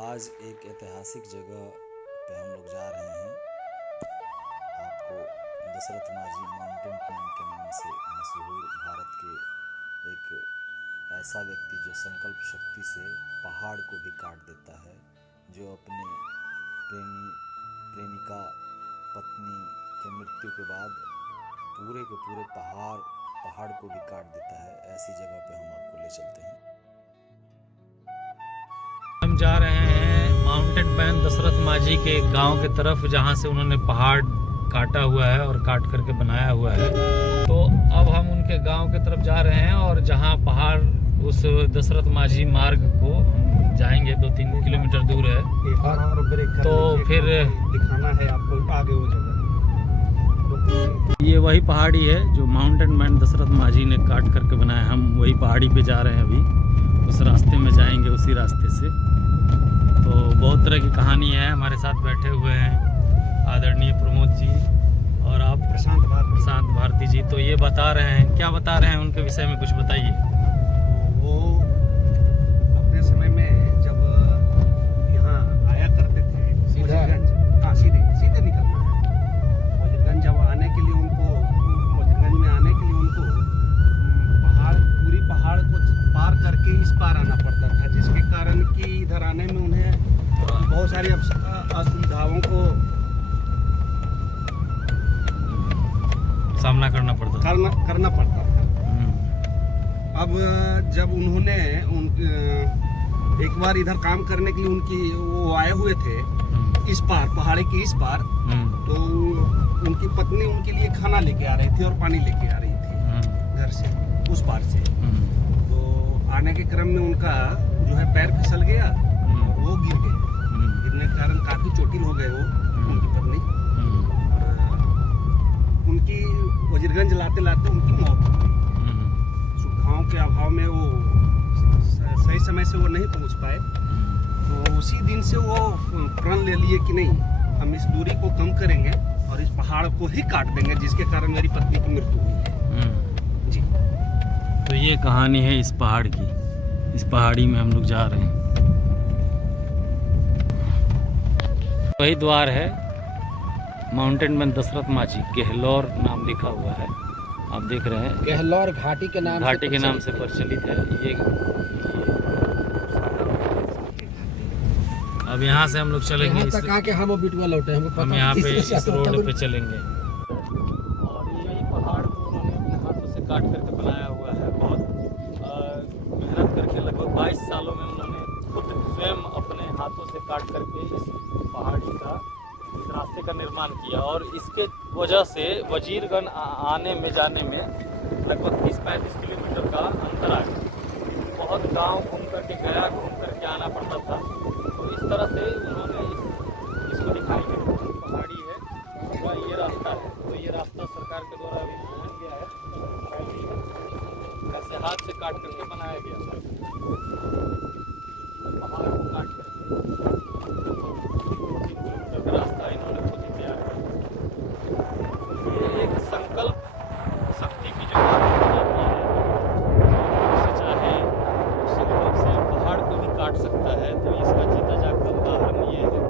आज एक ऐतिहासिक जगह पे हम लोग जा रहे हैं। आपको दशरथ माझी माउंटेन मैन के नाम से मशहूर भारत के एक ऐसा व्यक्ति जो संकल्प शक्ति से पहाड़ को भी काट देता है, जो अपने प्रेमिका पत्नी के मृत्यु के बाद पूरे के पूरे पहाड़ को भी काट देता है। ऐसी जगह पे हम आपको ले चलते हैं। हम जा रहे हैं माउंटेन मैन दशरथ माझी के गांव की तरफ, जहां से उन्होंने पहाड़ काटा हुआ है और काट करके बनाया हुआ है। तो अब हम उनके गांव की तरफ जा रहे हैं और जहां पहाड़ उस दशरथ माझी मार्ग को जाएंगे, 2-3 किलोमीटर दूर है। तो फिर दिखाना है आपको आगे वो जगह। ये वही पहाड़ी है जो माउंटेन मैन दशरथ माझी ने काट करके बनाया। हम वही पहाड़ी पे जा रहे हैं, अभी उस रास्ते में जाएंगे, उसी रास्ते से। तो बहुत तरह की कहानी है। हमारे साथ बैठे हुए हैं आदरणीय प्रमोद जी और आप प्रशांत भारती जी। तो ये बता रहे हैं, क्या बता रहे हैं उनके विषय में कुछ बताइए। वो अपने समय में जब यहाँ आया करते थे वजीरगंज, हाँ सीधे निकलना है वजीरगंज। जब आने के लिए उनको वजीरगंज में आने के लिए उनको पूरी पहाड़ को पार करके इस पार आना पड़ता था, जिसके कारण कि इधर आने में उन्हें बहुत सारी असुविधाओं को सामना करना पड़ता था। अब जब उन्होंने एक बार इधर काम करने के लिए वो आए हुए थे इस पार, पहाड़ी के इस पार। तो उनकी पत्नी उनके लिए खाना लेके आ रही थी और पानी लेके आ रही थी घर से, उस पार से। तो आने के क्रम में उनका जो है पैर फिसल गया और वो गिर गए। गिरने के कारण काफी चोटिल हो गए वो, उनकी पत्नी। उनकी वजीरगंज लाते लाते उनकी मौत हो गई। सुविधाओं के अभाव में वो सही समय से वो नहीं पहुंच पाए। तो उसी दिन से वो प्रण ले लिए कि नहीं, हम इस दूरी को कम करेंगे और इस पहाड़ को ही काट देंगे, जिसके कारण मेरी पत्नी की मृत्यु हुई है जी। तो ये कहानी है इस पहाड़ की। इस पहाड़ी में हम लोग जा रहे हैं। वही द्वार है, माउंटेन मैन दशरथ माझी, गहलोर नाम लिखा हुआ है। आप देख रहे हैं, गहलोर घाटी के नाम से प्रचलित है ये। अब यहाँ से हम लोग चलेंगे, हम यहाँ पे इस रोड पे चलेंगे। और यही पहाड़ को उन्होंने अपने हाथों से काट करके बनाया हुआ है। बहुत मेहनत करके, लगभग 22 सालों में उन्होंने खुद स्वयं अपने हाथों से काट करके इस पहाड़ी का, इस रास्ते का निर्माण किया। और इसके वजह से वजीरगंज आने में जाने में लगभग 30-35 किलोमीटर का अंतर आ गया। बहुत गांव घूम करके आना पड़ता था। तो इस तरह से उन्होंने इसको दिखाई है। पहाड़ी है वह ये रास्ता है। तो ये रास्ता सरकार के द्वारा अभी बनाया गया है, ऐसे हाथ से काट करके बनाया गया। पहाड़ को काट करके 3 किलोमीटर का रास्ता इन्होंने खुद ही तैयार किया। ये एक संकल्प शक्ति की जो बात की जाती है, उसे चाहे से पहाड़ को भी काट सकता है। तो इसका जीता जागता उदाहरण ये है।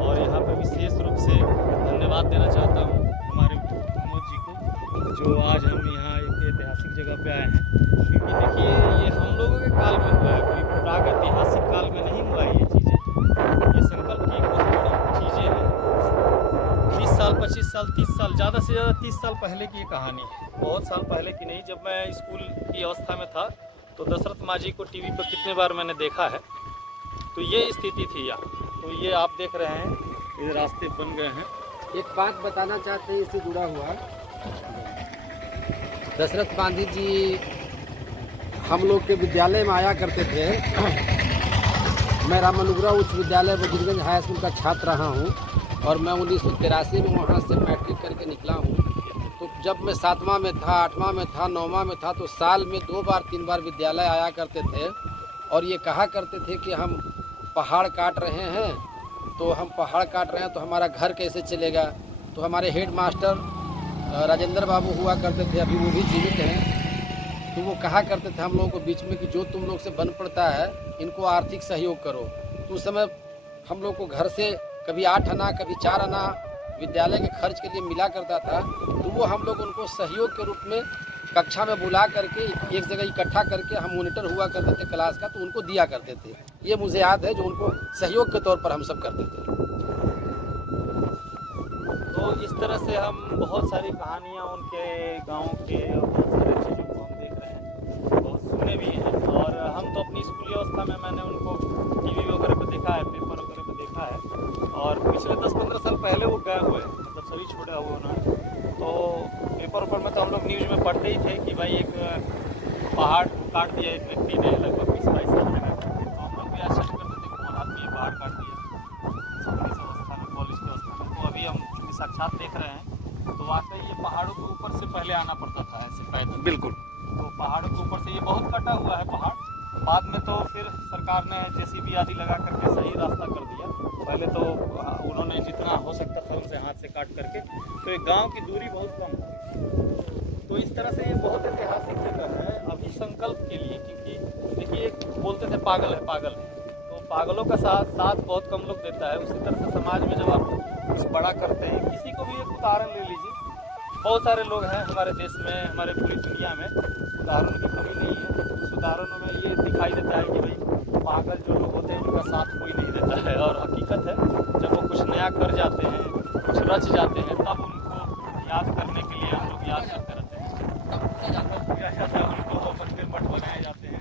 और यहाँ पर विशेष रूप से धन्यवाद देना चाहता हूँ हमारे प्रमोद जी को, जो आज हम यहाँ एक ऐतिहासिक जगह पे आए हैं। क्योंकि देखिए, ये हम लोगों के काल में हुआ है, कोई प्राग ऐतिहासिक काल में नहीं हुआ है ये चीज़ें। ये संकल्प की बहुत बड़ी चीज़ें हैं। 20 साल, 25 साल, 30 साल, ज़्यादा से ज़्यादा 30 साल पहले की ये कहानी है। बहुत साल पहले की नहीं। जब मैं स्कूल की अवस्था में था तो दशरथ माझी को टीवी पर कितने बार मैंने देखा है। तो ये स्थिति थी यहाँ। तो ये आप देख रहे हैं, ये रास्ते बन गए हैं। एक बात बताना चाहते हैं इससे जुड़ा हुआ। दशरथ माझी जी हम लोग के विद्यालय में आया करते थे। मैं रामानुग्रह उच्च विद्यालय वजीरगंज हाई स्कूल का छात्र रहा हूँ और मैं 1983 में वहाँ से मैट्रिक करके निकला हूँ। तो जब मैं 7वां में था, 8वां में था, 9वां में था, तो साल में 2 बार 3 बार विद्यालय आया करते थे। और ये कहा करते थे कि हम पहाड़ काट रहे हैं, तो हम पहाड़ काट रहे हैं तो हमारा घर कैसे चलेगा। तो हमारे हेड मास्टर राजेंद्र बाबू हुआ करते थे, अभी वो भी जीवित हैं। तो वो कहा करते थे हम लोगों को बीच में कि जो तुम लोग से बन पड़ता है, इनको आर्थिक सहयोग करो। तो उस समय हम लोग को घर से कभी 8 आना कभी 4 आना विद्यालय के खर्च के लिए मिला करता था, तो वो हम लोग उनको सहयोग के रूप में कक्षा में बुला करके एक जगह इकट्ठा करके हम मॉनिटर हुआ करते थे क्लास का, तो उनको दिया करते थे। ये मुझे याद है जो उनको सहयोग के तौर पर हम सब करते थे। तो इस तरह से हम बहुत सारी कहानियाँ उनके गाँव के और बहुत सारे चीज़ों को हम देख रहे हैं, बहुत सुने भी हैं। और हम तो अपनी स्कूली अवस्था में मैंने उनको टीवी वगैरह पे देखा है, पेपर वगैरह पे देखा है। और पिछले 10-15 साल पहले वो गए हुए, मतलब शरीर छोड़ा हुआ उन्होंने। तो पेपर ऊपर में तो हम लोग न्यूज़ में पढ़ते ही थे कि भाई एक पहाड़ काट दिया एक व्यक्ति ने, लगभग 20-22 साल में। तो हम लोग भी आश्चर्य करते थे कौन आदमी ये पहाड़ काट दिया स्कूली अवस्था में, कॉलेज की अवस्था में। तो अभी हम चूँकि साक्षात देख रहे हैं, तो वाकई ये पहाड़ों के ऊपर से पहले आना पड़ता था ऐसे पैदल। बिल्कुल। तो पहाड़ों के ऊपर से ये बहुत कटा हुआ है पहाड़। बाद में तो फिर सरकार ने जेसीबी आदि लगा करके सही रास्ता कर दिया। पहले तो उन्होंने जितना हो सकता था उनसे हाथ से काट करके, तो एक गांव की दूरी बहुत कम थी। तो इस तरह से ये बहुत ऐतिहासिक जगह है अभी संकल्प के लिए, क्योंकि देखिए बोलते थे पागल है पागल है, तो पागलों का साथ बहुत कम लोग देता है। उसी तरह से समाज में जब आप कुछ बड़ा करते हैं, किसी को भी एक उदाहरण ले लीजिए, बहुत सारे लोग हैं हमारे देश में, हमारे पूरी दुनिया में, उदाहरणों की कमी नहीं है। उस उदाहरणों में ये दिखाई देता है कि भाई पागल जो लोग होते हैं उनका साथ कोई नहीं देता है। और हकीकत है जब वो कुछ नया कर जाते हैं, कुछ रच जाते हैं, तब उनको याद करने के लिए हम लोग याद करते रहते हैं, तब किया जाता है, उनको मंदिर मठ बनाए जाते हैं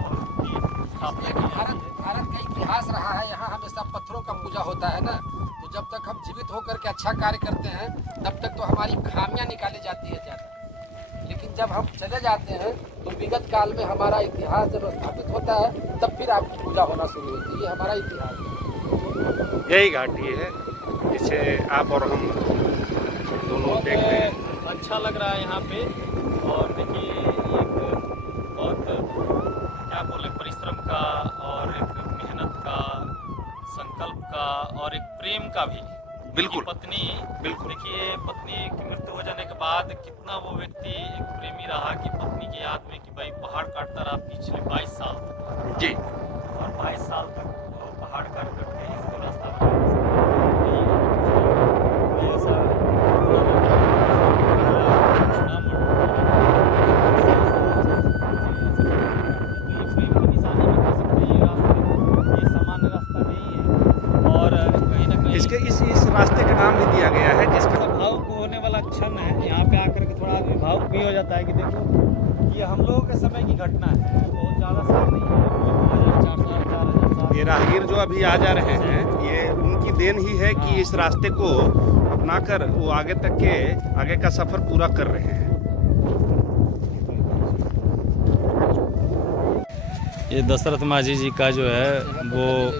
और उनकी स्थापना की जाती है। भारत का इतिहास रहा है, यहाँ हमेशा पत्थरों का पूजा होता है ना। तो जब तक हम जीवित होकर के अच्छा कार्य करते हैं तब तक तो हमारी खामियां निकाली जाती है ज़्यादा, लेकिन जब हम चले जाते हैं तो विगत काल में हमारा इतिहास जब स्थापित होता है तब फिर आपकी पूजा होना शुरू होती है। ये हमारा इतिहास है। यही घाटी है जिसे आप और हम दोनों देख रहे हैं। अच्छा लग रहा है यहाँ पे। और देखिए एक बहुत क्या बोले परिश्रम का और एक मेहनत का, संकल्प का और एक प्रेम का भी। बिल्कुल। पत्नी, बिल्कुल। देखिए पत्नी की मृत्यु हो जाने के बाद कितना वो व्यक्ति एक प्रेमी रहा कि पत्नी की याद में कि भाई पहाड़ काटता रहा पिछले 22 साल तक। जी। और 22 साल तक वो पहाड़ काट करके इसको रास्ता इसके इस रास्ते का नाम भी दिया गया है जिसका भावुक होने वाला क्षण है। यहाँ पे आकर के थोड़ा आदमी भावुक भी हो जाता है कि देखो ये हम लोगों के समय की घटना है, बहुत ज़्यादा साल नहीं है, 2004 साल 4000 साल। ये राहगीर जो अभी आ जा रहे हैं, ये उनकी देन ही है कि इस रास्ते को अपनाकर वो आगे तक के आगे का सफर पूरा कर रहे हैं। ये दशरथ माझी जी का जो है वो